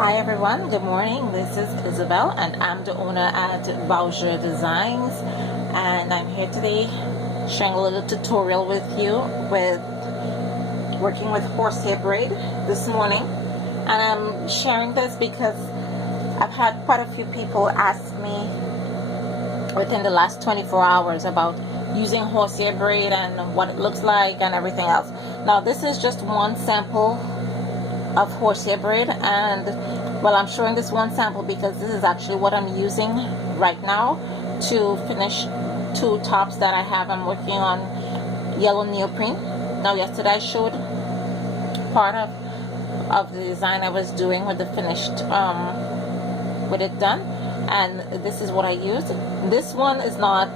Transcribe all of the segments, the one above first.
Hi everyone, good morning. This is Isabel and I'm the owner at Boucher Designs, and I'm here today sharing a little tutorial with you with working with horsehair braid this morning. And I'm sharing this because I've had quite a few people ask me within the last 24 hours about using horsehair braid and what it looks like and everything else. Now this is just one sample of horsehair braid, and well, I'm showing this one sample because this is actually what I'm using right now to finish two tops that I have. I'm working on yellow neoprene. Now yesterday I showed part of the design I was doing with the finished with it done, and this is what I used. This one is not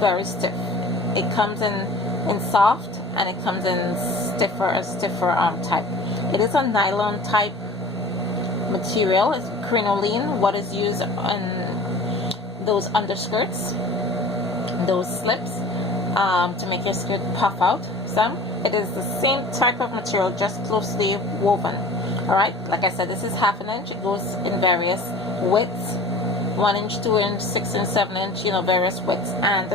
very stiff. It comes in soft, and it comes in stiffer type. It is a nylon type material. It's crinoline, what is used on those underskirts, those slips, to make your skirt puff out some. It is the same type of material, just closely woven. Alright, like I said, this is 1/2 inch. It goes in various widths, 1 inch, 2 inch, 6 inch, 7 inch, various widths and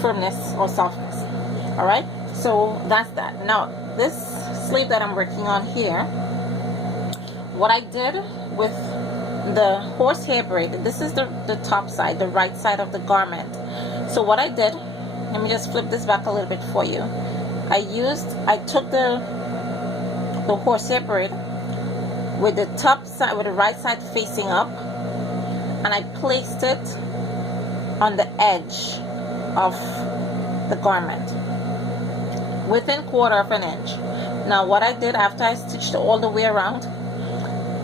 firmness or softness. Alright, so that's that. Now this sleeve that I'm working on here, what I did with the horsehair braid, this is the top side, the right side of the garment. So what I did, let me just flip this back a little bit for you. I took the horsehair braid with the top side, with the right side facing up, and I placed it on the edge of the garment within 1/4 inch. Now what I did after I stitched it all the way around,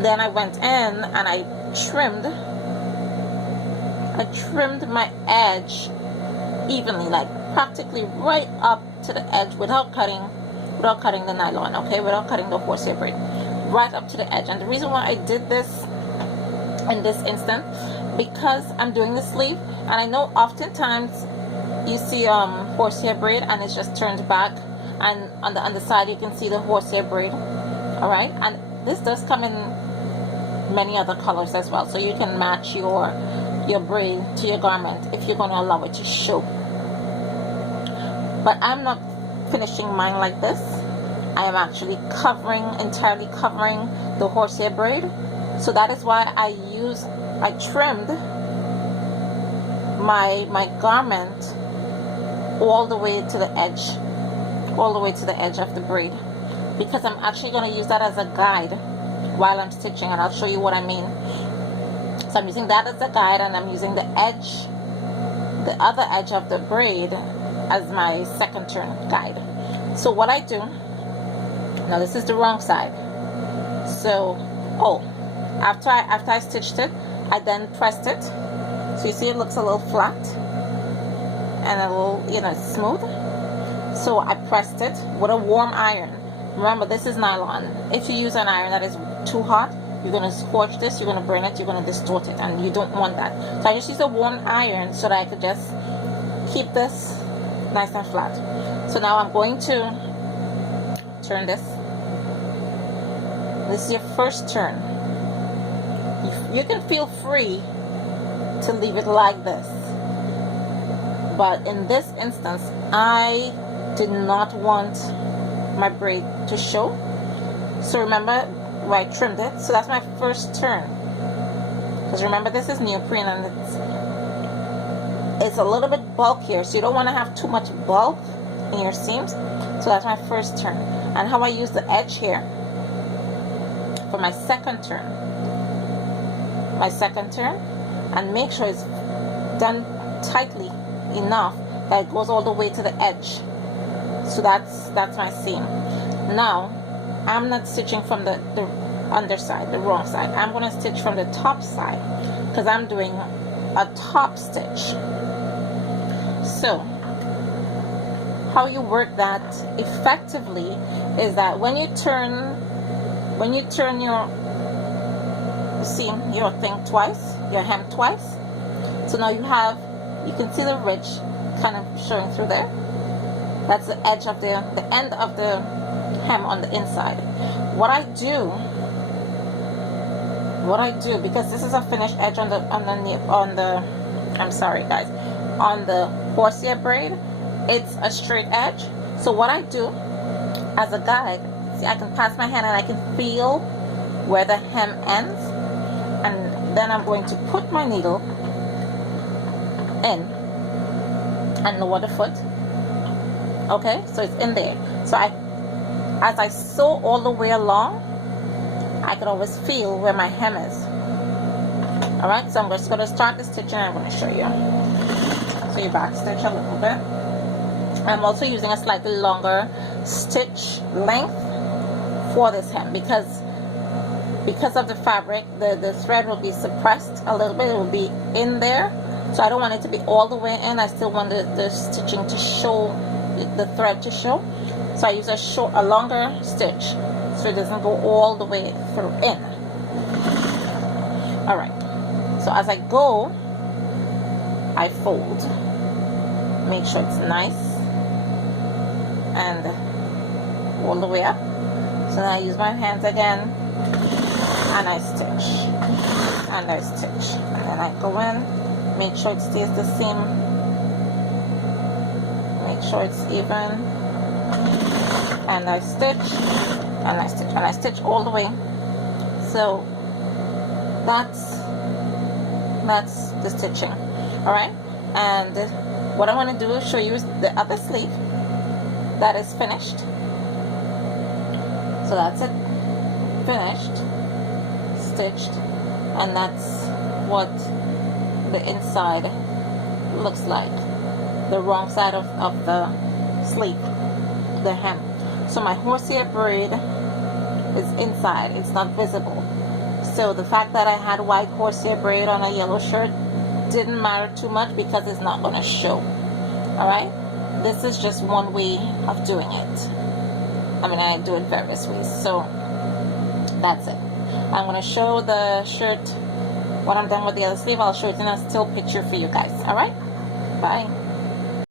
then I went in and I trimmed my edge evenly, like practically right up to the edge, without cutting the nylon, okay, without cutting the horsehair braid, right up to the edge. And the reason why I did this in this instant, because I'm doing the sleeve, and I know oftentimes you see horsehair braid and it's just turned back, and on the underside you can see the horsehair braid. All right, and this does come in many other colors as well, so you can match your braid to your garment if you're going to allow it to show. But I'm not finishing mine like this. I am actually entirely covering the horsehair braid. So that is why I trimmed my garment all the way to the edge, of the braid, because I'm actually going to use that as a guide while I'm stitching, and I'll show you what I mean. So I'm using that as a guide, and I'm using the other edge of the braid as my second turn guide. So what I do now, this is the wrong side. So after I stitched it, I then pressed it. So you see it looks a little flat and a little smooth. So I pressed it with a warm iron. Remember, this is nylon. If you use an iron that is too hot, you're going to scorch this, you're going to burn it, you're going to distort it, and you don't want that. So I just use a warm iron so that I could just keep this nice and flat. So now I'm going to turn this. This is your first turn. You can feel free to leave it like this, but in this instance I did not want my braid to show. So remember where I trimmed it. So that's my first turn, because remember, this is neoprene and it's a little bit bulkier, so you don't want to have too much bulk in your seams. So that's my first turn. And how I use the edge here for my second turn, and make sure it's done tightly enough that it goes all the way to the edge. So that's my seam. Now I'm not stitching from the underside, the wrong side. I'm going to stitch from the top side, because I'm doing a top stitch. So how you work that effectively is that when you turn your seam, your hem twice. So now you can see the ridge kind of showing through there. That's the edge of the end of the hem on the inside. What I do what I do, because this is a finished edge on the I'm sorry guys, on the horsehair braid, it's a straight edge. So what I do as a guide, see, I can pass my hand and I can feel where the hem ends, and then I'm going to put my needle in and lower the foot. Okay, so it's in there. So as I sew all the way along, I can always feel where my hem is. Alright, so I'm just going to start the stitching and I'm going to show you. So you back stitch a little bit. I'm also using a slightly longer stitch length for this hem because of the fabric, the thread will be suppressed a little bit. It will be in there. So I don't want it to be all the way in. I still want the stitching to show, the thread to show. So I use a longer stitch so it doesn't go all the way through in. Alright, so as I go, I fold, make sure it's nice and all the way up. So then I use my hands again and I stitch and I stitch, and then I go in, make sure it stays the same, make sure it's even, and I stitch and I stitch and I stitch all the way. So that's the stitching. All right, and what I want to do is show you the other sleeve that is finished. So that's it, finished, stitched, and that's what the inside looks like, the wrong side of the sleeve, the hem. So my horsehair braid is inside, it's not visible. So the fact that I had white horsehair braid on a yellow shirt didn't matter too much because it's not going to show. Alright, this is just one way of doing it. I mean, I do it various ways. So that's it. I'm going to show the shirt when I'm done with the other sleeve. I'll show it in a still picture for you guys. Alright, bye.